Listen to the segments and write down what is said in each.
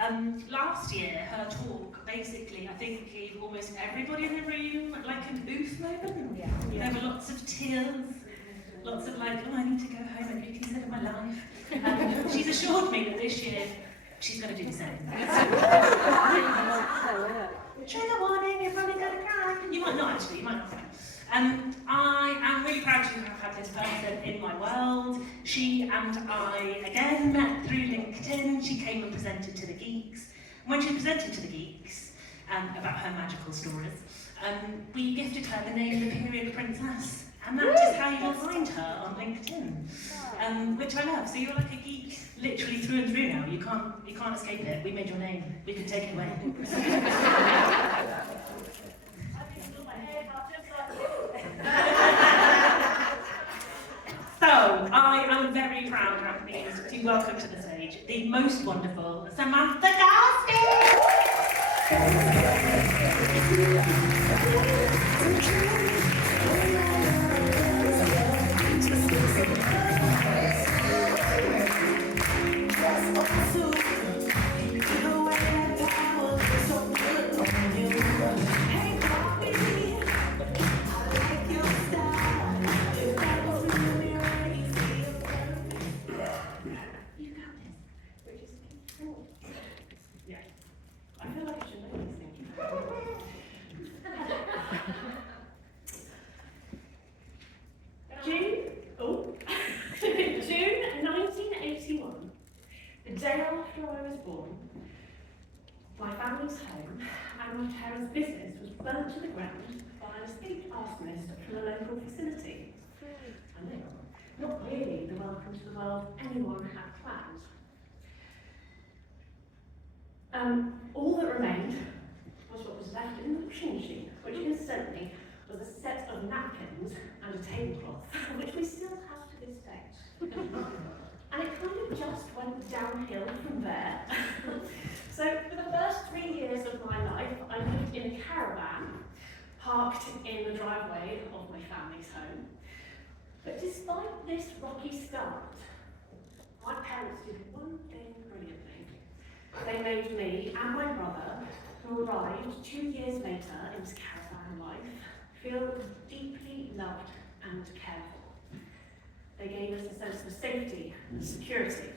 Last year, her talk basically, I think, gave almost everybody in the room like an oof moment. Yeah. There were lots of tears, lots of like, oh, I need to go home and reconsider my life. She's assured me that this year she's going to do the same. Trigger warning, you're probably going to cry. You might not actually, you might not cry. I am really proud to have had this person in my world. She and I again met through LinkedIn. She came and presented to the Geeks. And when she presented to the Geeks about her magical stories, we gifted her the name The Period Princess. And that is how you will find her on LinkedIn, which I love. So you're like a geek literally through and through now. You can't escape it. We made your name. We can take it away. So, I am very proud and pleased to welcome to the stage the most wonderful Samantha Garsky! June 1981, the day after I was born, my family's home and my parents' business was burnt to the ground by an escaped arsonist from a local facility. I know, not really the welcome to the world anyone had planned. All that remained was what was left in the washing machine, which incidentally was a set of napkins and a tablecloth, which we still have to this day. And it kind of just went downhill from there. So for the first 3 years of my life, I lived in a caravan parked in the driveway of my family's home. But despite this rocky start, my parents did one thing brilliantly. They made me and my brother, who arrived 2 years later into caravan life, feel deeply loved and cared for. They gave us a sense of safety and security.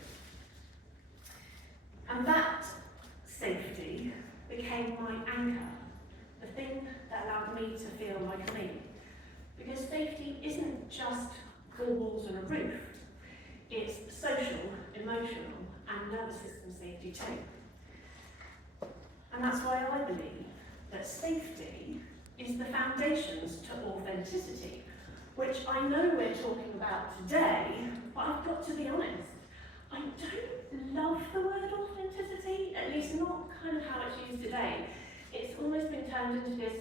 And that safety became my anchor, the thing that allowed me to feel like me. Because safety isn't just four walls and a roof, it's social, emotional, and nervous system safety too. And that's why I believe that safety is the foundations to authenticity, which I know we're talking about today, but I've got to be honest, I don't love the word authenticity, at least not kind of how it's used today. It's almost been turned into this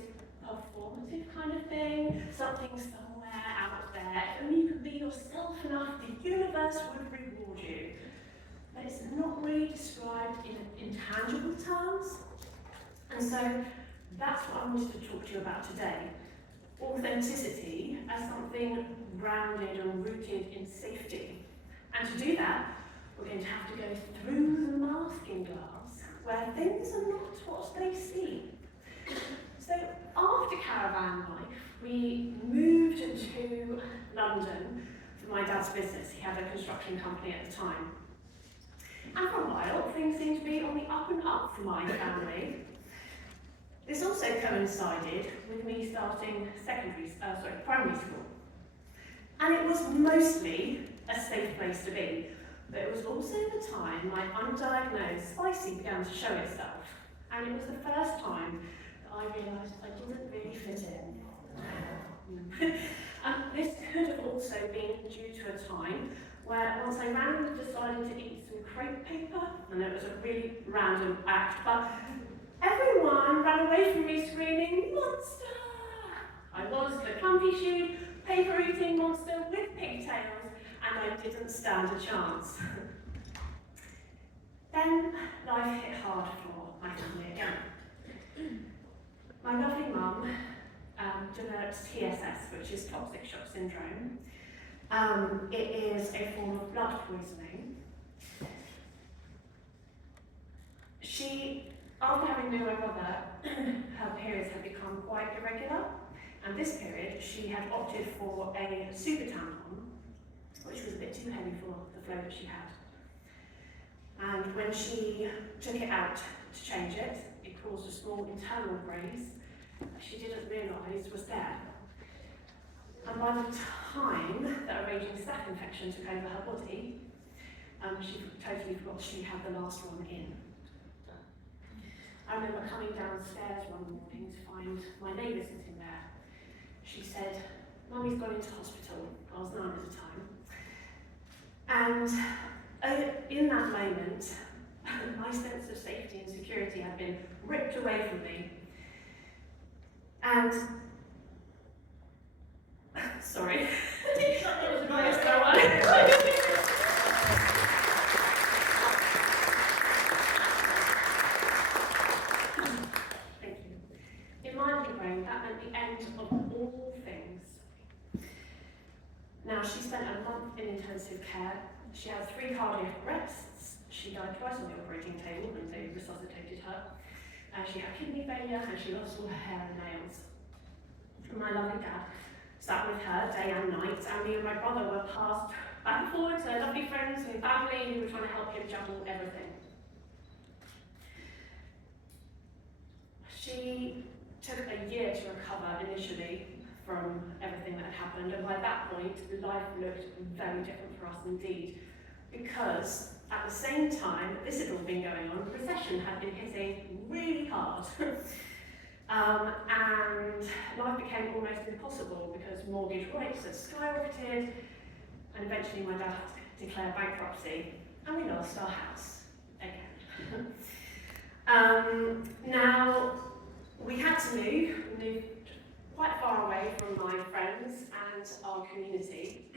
performative kind of thing, something somewhere out there. If only you could be yourself enough, the universe would reward you. But it's not really described in intangible terms. And so that's what I wanted to talk to you about today. Authenticity as something grounded and rooted in safety. And to do that, we're going to have to go through the masking glass, where things are not what they seem. So after caravan life, we moved to London for my dad's business. He had a construction company at the time. And for a while, things seemed to be on the up and up for my family. This also coincided with me starting primary school. And it was mostly a safe place to be, but it was also the time my undiagnosed spicy began to show itself. And it was the first time that I realised I didn't really fit in. And this could have also been due to a time where once I randomly decided to eat some crepe paper, and it was a really random act, but everyone ran away from me screaming, "Monster!" I was the clumpy-shoed, paper-eating monster with pigtails, and I didn't stand a chance. Then life hit hard for my family again. My lovely mum developed TSS, which is toxic shock syndrome. It is a form of blood poisoning. After having known my brother, her periods had become quite irregular, and this period she had opted for a super tampon, which was a bit too heavy for the flow that she had. And when she took it out to change it, it caused a small internal graze that she didn't realise was there. And by the time that a raging staph infection took over her body, she totally forgot she had the last one in. I remember coming downstairs one morning to find my neighbour sitting there. She said, "Mummy's gone into hospital." I was 9 at the time. And in that moment, my sense of safety and security had been ripped away from me. And, sorry. It was a noise, Thank you. In my little brain, that meant the end of all things. Now, she spent a month in intensive care. She had 3 cardiac arrests. She died twice on the operating table when they resuscitated her. She had kidney failure and she lost all her hair and nails. My lovely dad sat with her day and night, and me and my brother were passed back and forward to lovely friends and family who were trying to help him juggle everything. She took a year to recover initially from everything that had happened, and by that point life looked very different for us indeed, because at the same time that this had all been going on, recession had been hitting really hard. And life became almost impossible because mortgage rates had skyrocketed, and eventually my dad had to declare bankruptcy, and we lost our house again. Now, we had to move. We moved quite far away from my friends and our community.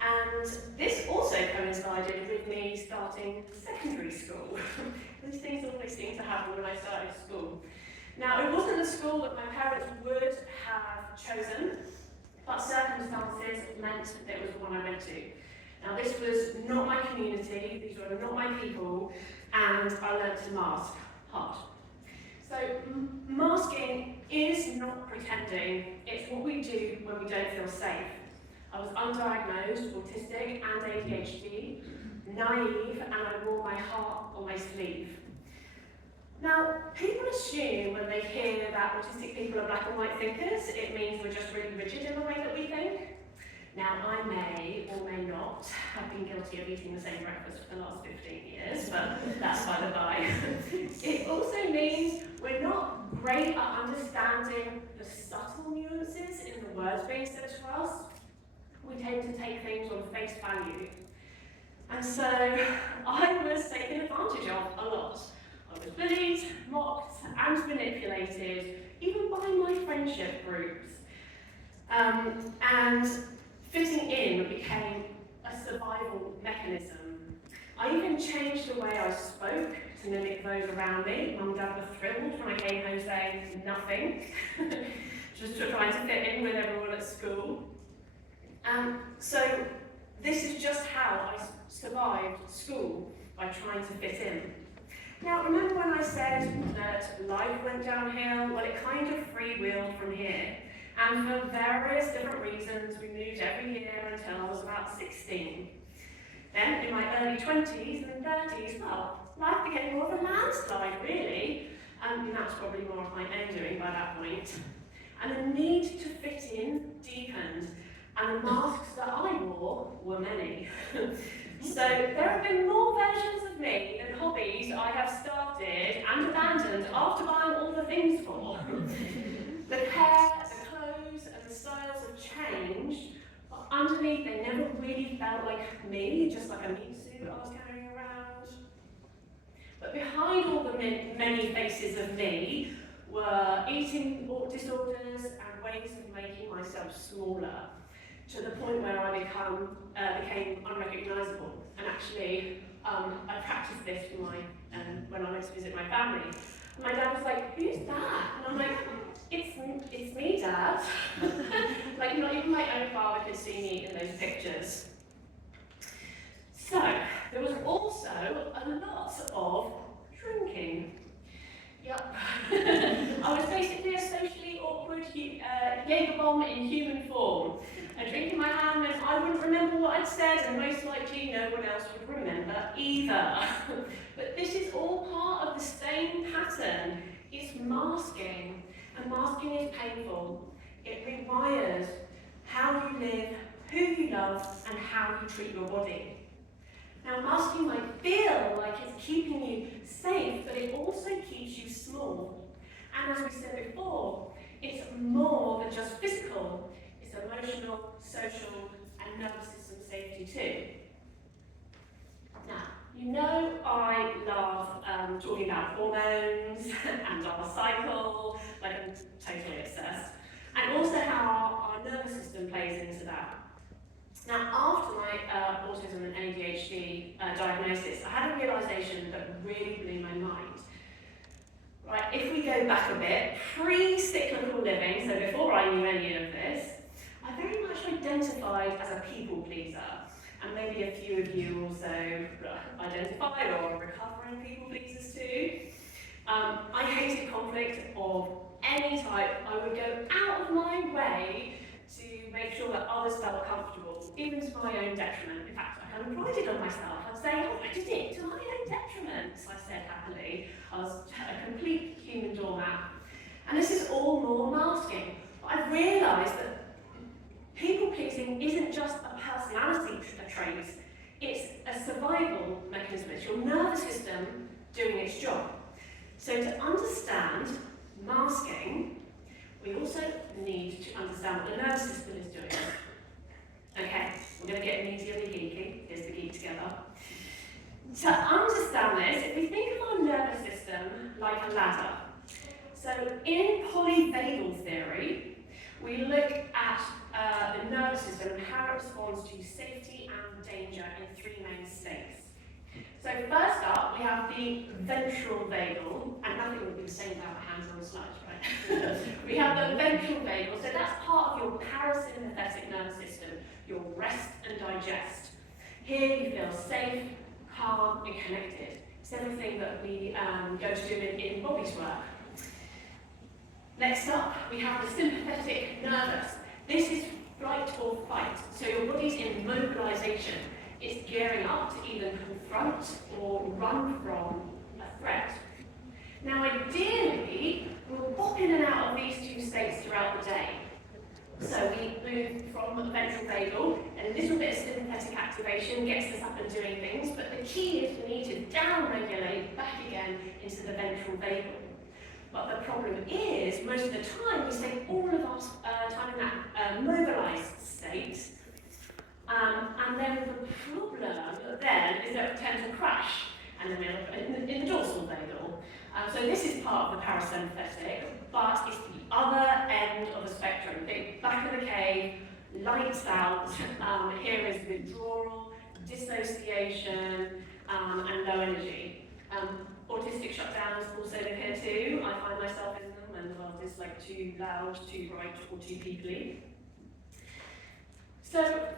And this also coincided with me starting secondary school. These things always seem to happen when I started school. Now, it wasn't the school that my parents would have chosen, but circumstances meant that it was the one I went to. Now, this was not my community, these were not my people, and I learned to mask hard. So, masking is not pretending, it's what we do when we don't feel safe. I was undiagnosed, autistic and ADHD, naive, and I wore my heart on my sleeve. Now, people assume when they hear that autistic people are black and white thinkers, it means we're just really rigid in the way that we think. Now, I may or may not have been guilty of eating the same breakfast for the last 15 years, but that's by the by. It also means we're not great at understanding the subtle nuances in the words being said to us. We tend to take things on face value. And so I was taken advantage of a lot. I was bullied, mocked, and manipulated, even by my friendship groups. And fitting in became a survival mechanism. I even changed the way I spoke to mimic those around me. Mum and Dad were thrilled when I came home saying nothing, just trying to fit in with everyone at school. So this is just how I survived school, by trying to fit in. Now, remember when I said that life went downhill? Well, it kind of freewheeled from here. And for various different reasons, we moved every year until I was about 16. Then, in my early 20s and 30s, well, life became more of a landslide, really. And that was probably more of my own doing by that point. And the need to fit in deepened. And the masks that I wore were many. So there have been more versions of me than hobbies I have started and abandoned after buying all the things for. The hair, the clothes, and the styles have changed, but underneath they never really felt like me, just like a meat suit I was carrying around. But behind all the many faces of me were eating disorders and ways of making myself smaller, to the point where I became unrecognisable. And actually, I practiced this when I went to visit my family. And my dad was like, "Who's that?" And I'm like, it's me, Dad." Like, not even my own father could see me in those pictures. So, there was also a lot of drinking. Tom in human form. A drink in my hand meant I wouldn't remember what I'd said, and most likely no one else would remember either. But this is all part of the same pattern. It's masking, and masking is painful. It rewires how you live, who you love, and how you treat your body. Now, masking might feel like it's keeping you safe, but it also keeps you small. And as we said before, it's more than just physical. It's emotional, social, and nervous system safety too. Now, you know I love talking about hormones and our cycle, like I'm totally obsessed, and also how our nervous system plays into that. Now, after my autism and ADHD diagnosis, I had a realisation that really blew my mind. Right, if we go back a bit, pre-cyclical living, so before I knew any of this, I very much identified as a people pleaser. And maybe a few of you also identify or are recovering people pleasers too. I hated conflict of any type. I would go out of my way to make sure that others felt comfortable, even to my own detriment. In fact, I kind of prided on myself. I'd say, oh, I did it to my own detriment, I said happily. I was a complete human doormat. And this is all more masking. But I realised that people-pleasing isn't just a personality trait, it's a survival mechanism. It's your nervous system doing its job. So to understand masking, we also need to understand what the nervous system is doing. Okay, we're going to get immediately geeky. Here's the geek together. To understand this, if we think of our nervous system like a ladder, so in polyvagal theory, we look at the nervous system and how it responds to safety and danger in three main states. So first up, we have the ventral vagal, and nothing would be the same without my hands on the slides, right? We have the ventral vagal, so that's part of your parasympathetic nervous system, your rest and digest. Here you feel safe, calm, and connected. It's everything that we go to do in Bobby's work. Next up, we have the sympathetic nervous. This is flight or fight, so your body's in mobilization. It's gearing up to either confront or run from a threat. Now, ideally, we'll pop in and out of these two states throughout the day. So we move from ventral vagal, and a little bit of sympathetic activation gets us up and doing things, but the key is we need to down-regulate back again into the ventral vagal. But the problem is, most of the time, we spend all of our time in that mobilized state, and then the problem then is that we tend to crash in the dorsal vagal. So this is part of the parasympathetic, but it's the other end of the spectrum. Think back of the cave, lights out. Here is withdrawal, dissociation, and low energy. Autistic shutdowns also live here too. I find myself in them when the world is like too loud, too bright, or too peoply. So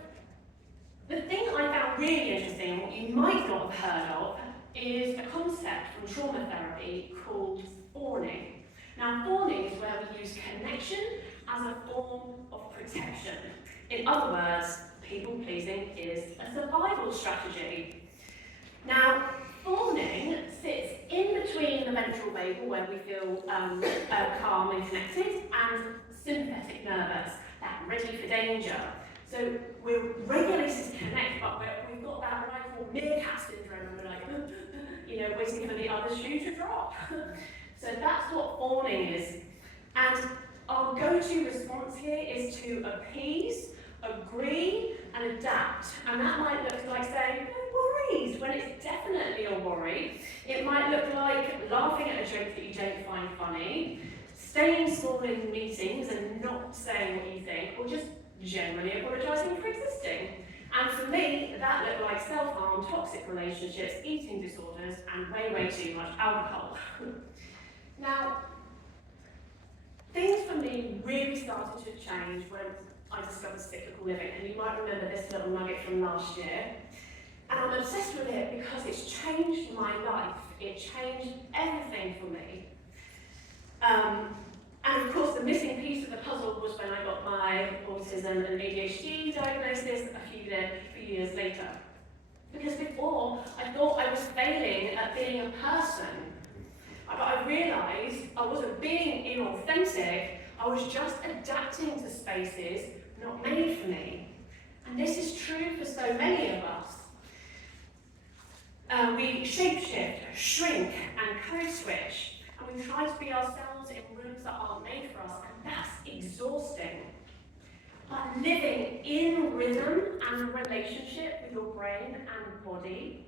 the thing I found really interesting, what you might not have heard of, is a concept from trauma therapy called fawning. Now, fawning is where we use connection as a form of protection. In other words, people-pleasing is a survival strategy. Now, fawning sits in between the ventral vagal, where we feel calm and connected, and sympathetic nervous, that ready for danger. So we're regulators connect, but we've got that right called meerkat syndrome, and we're like, waiting for the other shoe to drop. So that's what fawning is. And our go-to response here is to appease, agree, and adapt. And that might look like saying, no worries, when it's definitely a worry. It might look like laughing at a joke that you don't find funny, staying small in meetings and not saying what you think, or just generally apologising for existing. And for me, that looked like self-harm, toxic relationships, eating disorders, and way too much alcohol. Now, things for me really started to change when I discovered cyclical living, and you might remember this little nugget from last year. And I'm obsessed with it because it's changed my life. It changed everything for me. And of course, the missing piece of the puzzle was when I got my autism and ADHD diagnosis a few years later. Because before, I thought I was failing at being a person. But I realised I wasn't being inauthentic, I was just adapting to spaces not made for me. And this is true for so many of us. We shapeshift, shrink, and code switch, and we try to be ourselves in rooms that aren't made for us, and that's exhausting. But living in rhythm and relationship with your brain and body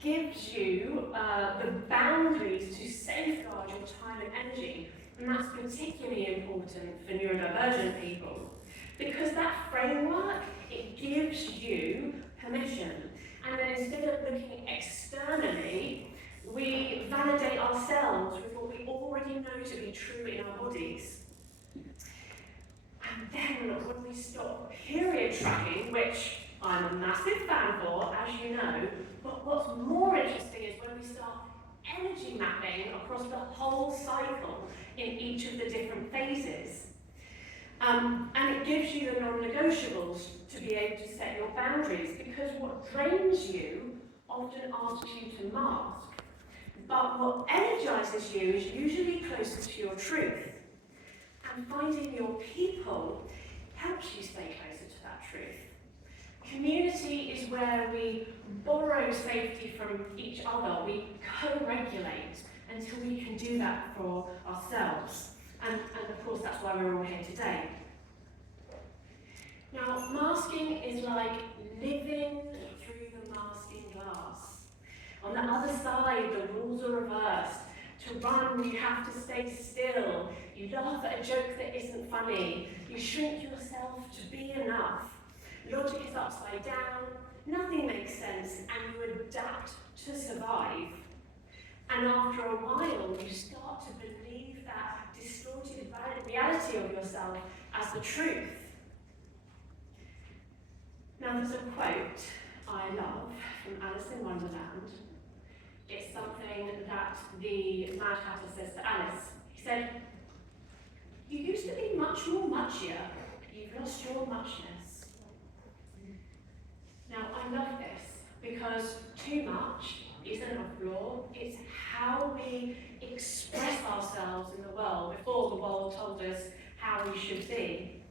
gives you the boundaries to safeguard your time and energy, and that's particularly important for neurodivergent people, because that framework, it gives you permission. And then instead of looking externally, we validate ourselves with what we already know to be true in our bodies. And then when we stop period tracking, which I'm a massive fan for, as you know, but what's more interesting is when we start energy mapping across the whole cycle in each of the different phases. And it gives you the non-negotiables to be able to set your boundaries, because what drains you often asks you to mask. But what energizes you is usually closer to your truth. And finding your people helps you stay closer to that truth. Community is where we borrow safety from each other, we co-regulate until we can do that for ourselves. And of course, that's why we're all here today. Now, masking is like living through the masking glass. On the other side, the rules are reversed. To run, you have to stay still. You laugh at a joke that isn't funny. You shrink yourself to be enough. Logic is upside down. Nothing makes sense, and you adapt to survive. And after a while, you start to believe that distorted reality of yourself as the truth. Now, there's a quote I love from Alice in Wonderland. It's something that the Mad Hatter says to Alice. He said, "You used to be much more muchier. You've lost your muchness." Now, I love this because too much isn't a flaw, it's how we express ourselves in the world before the world told us how we should be.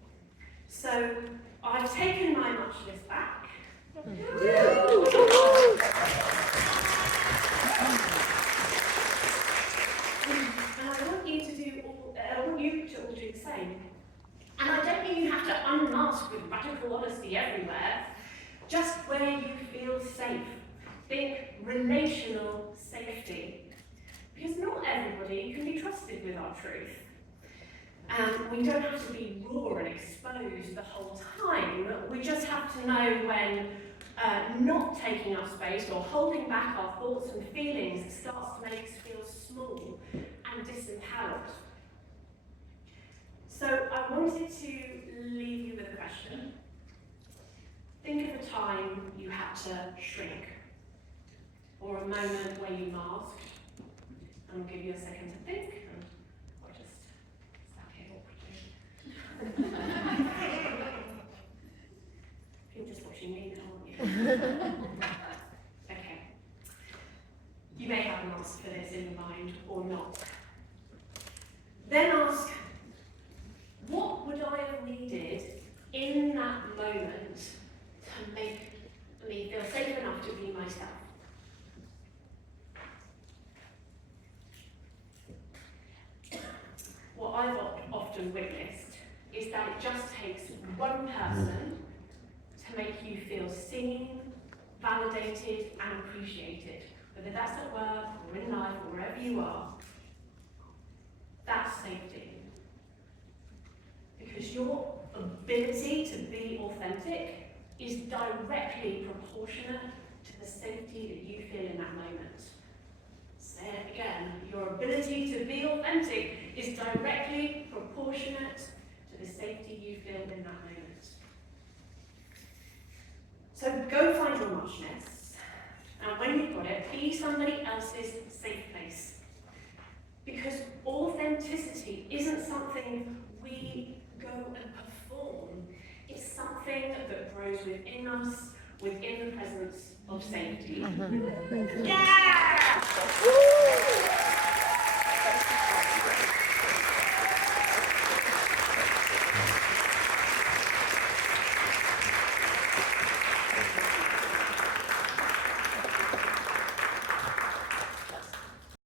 So, I've taken my muchness back. And I want you to all do the same. And I don't mean you have to unmask with radical honesty everywhere, just where you feel safe. Think relational safety. Because not everybody can be trusted with our truth. We don't have to be raw and exposed the whole time. We just have to know when not taking up space or holding back our thoughts and feelings starts to make us feel small and disempowered. So I wanted to leave you with a question. Think of a time you had to shrink, or a moment where you masked. And I'll give you a second to think, and I'll just stand here awkwardly. You're just watching me now, aren't you? Okay. You may have an answer for this in your mind, or not. Then ask, what would I have needed in that moment to make me feel safe enough to be myself? What I've often witnessed is that it just takes one person to make you feel seen, validated, and appreciated, whether that's at work or in life or wherever you are. That's safety. Because your ability to be authentic is directly proportionate to the safety that you feel in that moment. Say it again. Your ability to be authentic is directly proportionate to the safety you feel in that moment. So go find your muchness, and when you've got it, be somebody else's safe place. Because authenticity isn't something we grows within us, within the presence of safety. Yeah!